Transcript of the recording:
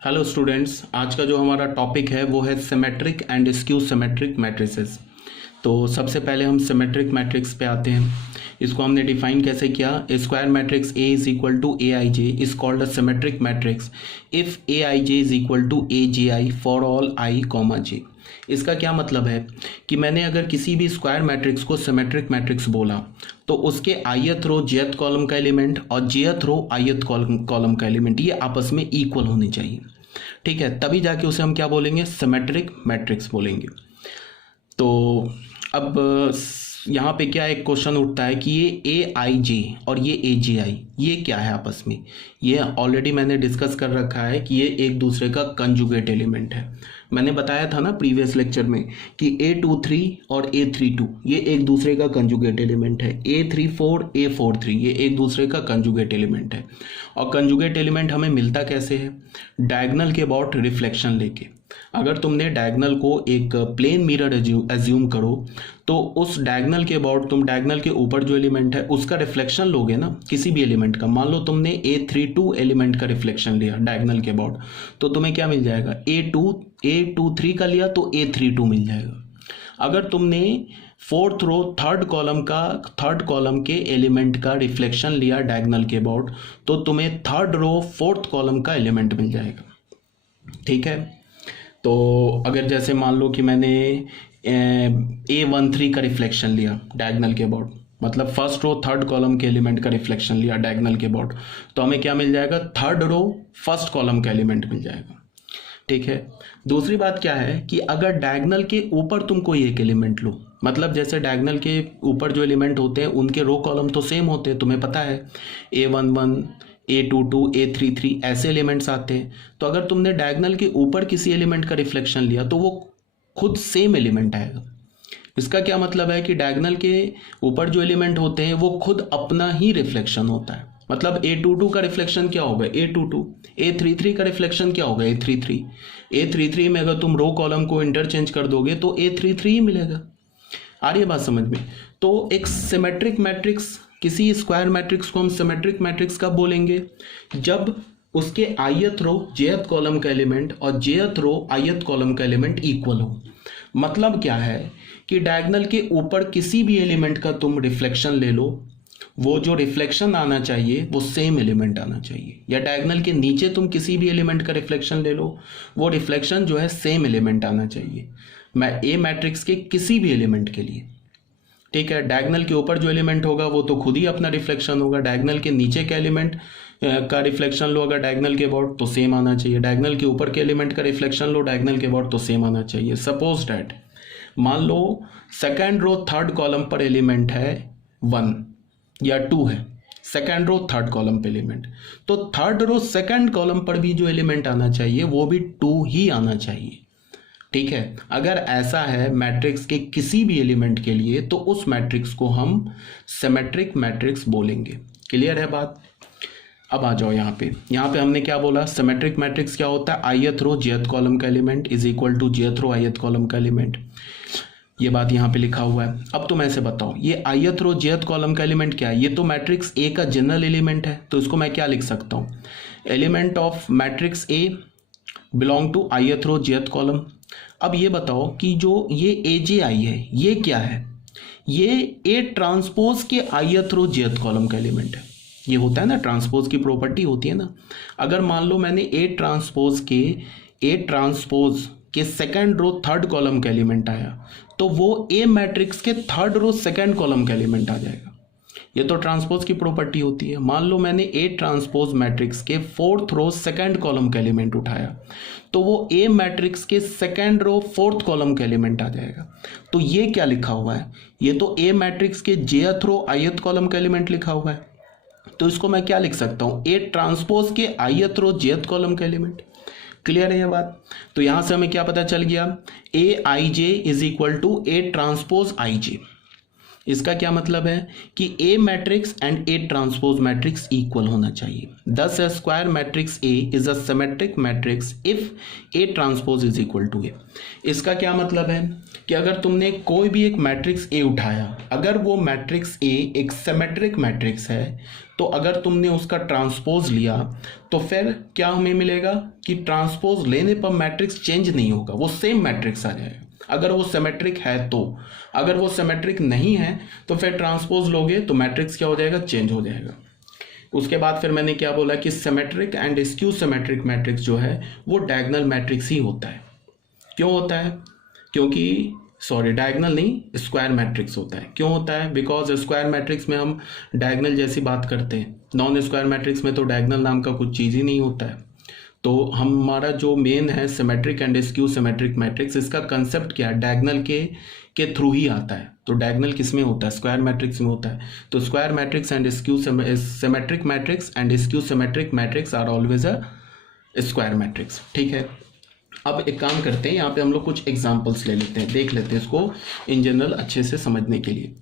Hello students, आज का जो हमारा टॉपिक है वो है symmetric and skew symmetric matrices. तो सबसे पहले हम सिमेट्रिक मैट्रिक्स पे आते हैं। इसको हमने डिफाइन कैसे किया? Square matrix A is equal to A i j is called a symmetric matrix if A i j is equal to A j i for all i comma j. इसका क्या मतलब है कि मैंने अगर किसी भी स्क्वायर मैट्रिक्स को सिमेट्रिक मैट्रिक्स बोला तो उसके ith रो jth कॉलम का एलिमेंट और jth रो ith कॉलम का एलिमेंट ये आपस में इक्वल होने चाहिए। ठीक है, तभी जाके उसे हम क्या बोलेंगे? सिमेट्रिक मैट्रिक्स बोलेंगे। तो अब यहाँ पे क्या एक क्वेश्चन उठता है कि ये ए आई जे और ये ए जे आई ये क्या है आपस में? ये ऑलरेडी मैंने डिस्कस कर रखा है कि ये एक दूसरे का कंजुगेट एलिमेंट है। मैंने बताया था ना प्रीवियस लेक्चर में कि A23 और A32 ये एक दूसरे का कंजुगेट एलिमेंट है। A34 A43 ये एक दूसरे का कंजुगेट एलिमेंट है। और कंजुगेट एलिमेंट हमें मिलता कैसे है? डायगोनल के अबाउट रिफ्लेक्शन लेके। अगर तुमने डायगोनल को एक प्लेन मिरर एज्यूम करो तो उस डायगोनल के अबाउट तुम डायगोनल के ऊपर जो एलिमेंट है उसका रिफ्लेक्शन लोगे ना, किसी भी एलिमेंट का। मान लो तुमने A32 एलिमेंट का रिफ्लेक्शन लिया डायगोनल के अबाउट, तो तुम्हें क्या मिल जाएगा? A23 का लिया तो A32 मिल जाएगा। अगर तुमने फोर्थ रो थर्ड कॉलम के एलिमेंट का रिफ्लेक्शन लिया डायगोनल के अबाउट, तो तुम्हें थर्ड रो फोर्थ कॉलम का एलिमेंट मिल जाएगा। ठीक है, तो अगर जैसे मान लो कि मैंने A13 का रिफ्लेक्शन लिया डायगोनल के अबाउट, मतलब फर्स्ट रो थर्ड कॉलम के एलिमेंट का रिफ्लेक्शन लिया डायगोनल के अबाउट, तो हमें क्या मिल जाएगा? थर्ड रो फर्स्ट कॉलम का एलिमेंट मिल जाएगा। ठीक है, दूसरी बात क्या है कि अगर डायगोनल के ऊपर तुम कोई एक एलिमेंट लो, मतलब जैसे डायगोनल के ऊपर जो एलिमेंट होते हैं उनके रो कॉलम तो सेम होते हैं, तुम्हें पता है A11 A22 A33 ऐसे एलिमेंट्स आते हैं। तो अगर तुमने डायगोनल के ऊपर किसी एलिमेंट का रिफ्लेक्शन लिया तो वो खुद सेम एलिमेंट आएगा। इसका क्या मतलब है कि डायगोनल के ऊपर जो एलिमेंट होते हैं वो खुद अपना ही रिफ्लेक्शन होता है। मतलब A22 का रिफ्लेक्शन क्या होगा? A22। A33 का रिफ्लेक्शन क्या होगा? A33। A33 में अगर तुम रो कॉलम को इंटरचेंज कर दोगे तो A33 ही मिलेगा। आ रही है बात समझ में? तो एक सिमेट्रिक मैट्रिक्स, किसी स्क्वायर मैट्रिक्स को हम सिमेट्रिक मैट्रिक्स कब बोलेंगे? जब उसके ith रो jth कॉलम का एलिमेंट और jth रो ith कॉलम का एलिमेंट इक्वल हो। मतलब क्या है कि डायगोनल के ऊपर किसी भी एलिमेंट का तुम रिफ्लेक्शन ले लो, वो जो रिफ्लेक्शन आना चाहिए वो सेम एलिमेंट आना चाहिए। या डायगोनल के नीचे तुम किसी भी एलिमेंट का रिफ्लेक्शन ले लो, वो रिफ्लेक्शन जो है सेम एलिमेंट आना चाहिए। मैं ए मैट्रिक्स के किसी भी एलिमेंट के लिए। ठीक है, डायगोनल के ऊपर जो एलिमेंट होगा वो तो खुद ही अपना रिफ्लेक्शन होगा। डायगोनल के नीचे के एलिमेंट का रिफ्लेक्शन लो अगर डायगोनल के अबाउट, तो सेम आना चाहिए। डायगोनल के ऊपर के एलिमेंट का रिफ्लेक्शन लो डायगोनल के अबाउट, तो सेम आना चाहिए। सपोज डैट मान लो सेकेंड रो थर्ड कॉलम पर एलिमेंट है 1 या 2 है, सेकेंड रो थर्ड कॉलम पे एलिमेंट, तो थर्ड रो सेकेंड कॉलम पर भी जो एलिमेंट आना चाहिए वो भी 2 ही आना चाहिए। ठीक है, अगर ऐसा है मैट्रिक्स के किसी भी एलिमेंट के लिए तो उस मैट्रिक्स को हम सिमेट्रिक मैट्रिक्स बोलेंगे। क्लियर है बात? अब आ जाओ यहाँ पे हमने क्या बोला? सिमेट्रिक मैट्रिक्स क्या होता है? ith रो jth कॉलम का element is equal to jth row ith column का एलिमेंट। ये बात यहाँ पे लिखा हुआ है। अब तुम ऐसे बताओ ये ith रो jth कॉलम का एलिमेंट क्या है? ये तो मैट्रिक्स ए का जनरल एलिमेंट है, तो इसको मैं क्या लिख सकता हूँ? Element of matrix A belong to ith row jth column. अब ये बताओ कि जो ये ए जे आई है ये क्या है? ये ए ट्रांसपोज के ith रो jth कॉलम का एलिमेंट है। ये होता है ना, ट्रांसपोज की प्रॉपर्टी होती है ना। अगर मान लो मैंने ए ट्रांसपोज के सेकंड रो थर्ड कॉलम का एलिमेंट आया, तो वो ए मैट्रिक्स के थर्ड रो सेकंड कॉलम का एलिमेंट आ जाएगा। ये तो ट्रांसपोज की प्रॉपर्टी होती है। मान लो मैंने ए ट्रांसपोज मैट्रिक्स के फोर्थ रो सेकंड कॉलम का एलिमेंट उठाया, तो वो ए मैट्रिक्स के सेकंड रो फोर्थ कॉलम का एलिमेंट आ जाएगा। तो ये क्या लिखा हुआ है? ये तो ए मैट्रिक्स के jth रो ith कॉलम का एलिमेंट लिखा हुआ है। तो इसको मैं क्या लिख सकता हूं? ए ट्रांसपोज के ith रो jth कॉलम का एलिमेंट। क्लियर है ये बात? तो यहां से हमें क्या पता चल गया? A i j is equal to A transpose i j. इसका क्या मतलब है कि A matrix and A transpose matrix equal होना चाहिए। Thus a square matrix A is a symmetric matrix if A transpose is equal to A. इसका क्या मतलब है कि अगर तुमने कोई भी एक मैट्रिक्स ए उठाया, अगर वो मैट्रिक्स ए एक सिमेट्रिक मैट्रिक्स है, तो अगर तुमने उसका ट्रांसपोज लिया तो फिर क्या हमें मिलेगा कि ट्रांसपोज लेने पर मैट्रिक्स चेंज नहीं होगा, वो सेम मैट्रिक्स आ जाएगा अगर वो सिमेट्रिक है तो। अगर वो सिमेट्रिक नहीं है तो फिर ट्रांसपोज लोगे तो मैट्रिक्स क्या हो जाएगा, चेंज हो जाएगा। उसके बाद फिर मैंने क्या बोला कि symmetric and skew symmetric matrix जो है वो डायगोनल मैट्रिक्स ही होता है। क्यों होता है? क्योंकि डायगोनल नहीं, स्क्वायर मैट्रिक्स होता है। क्यों होता है? बिकॉज स्क्वायर मैट्रिक्स में हम डायगोनल जैसी बात करते हैं, नॉन स्क्वायर मैट्रिक्स में तो डायगोनल नाम का कुछ चीज़ ही नहीं होता है। तो हमारा जो मेन है symmetric and skew symmetric matrix, इसका कंसेप्ट क्या है, डायगोनल के थ्रू ही आता है। तो डायगोनल किस में होता है? स्क्वायर मैट्रिक्स में होता है। तो square matrix and skew symmetric matrix and skew symmetric matrix are always a square matrix. ठीक है, अब एक काम करते हैं, यहाँ पे हम लोग कुछ एग्जांपल्स ले लेते हैं, देख लेते हैं इसको इन जनरल अच्छे से समझने के लिए।